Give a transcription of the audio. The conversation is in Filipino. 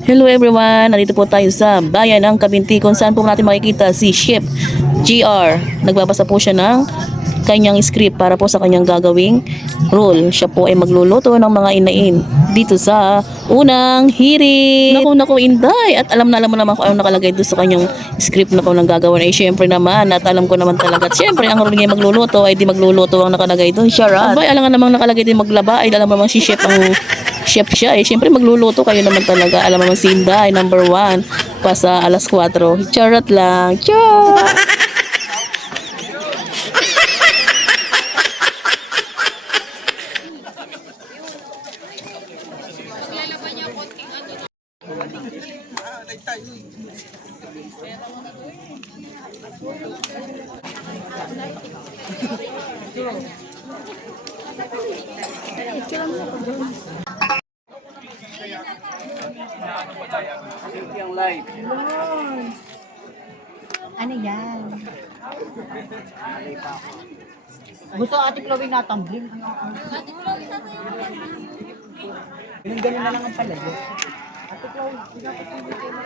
Hello everyone! Nandito po tayo sa bayan ng Kabinti kung saan po natin makikita si Chef GR. Nagbabasa po siya ng kanyang script para po sa kanyang gagawing role. Siya po ay magluluto ng mga inain dito sa unang hirit. Naku, Inday! At alam na alam mo naman kung anong nakalagay doon sa kanyang script na kung nang gagawin. Ay syempre naman, at alam ko naman talaga. At syempre, ang role niya magluluto ay di magluluto ang nakalagay doon. Charot! Abay, alam nga namang nakalagay din maglaba. Ay alam mo naman si Chef ang chef siya eh. Siyempre magluluto kayo naman talaga. Alam mo si Inday, number 1 pa sa alas 4. Charot lang. Charot! Ano yan? Gusto Ate Chloe na tumbling? Ganun na lang ang palagay. Ate Chloe, dapat hindi kayo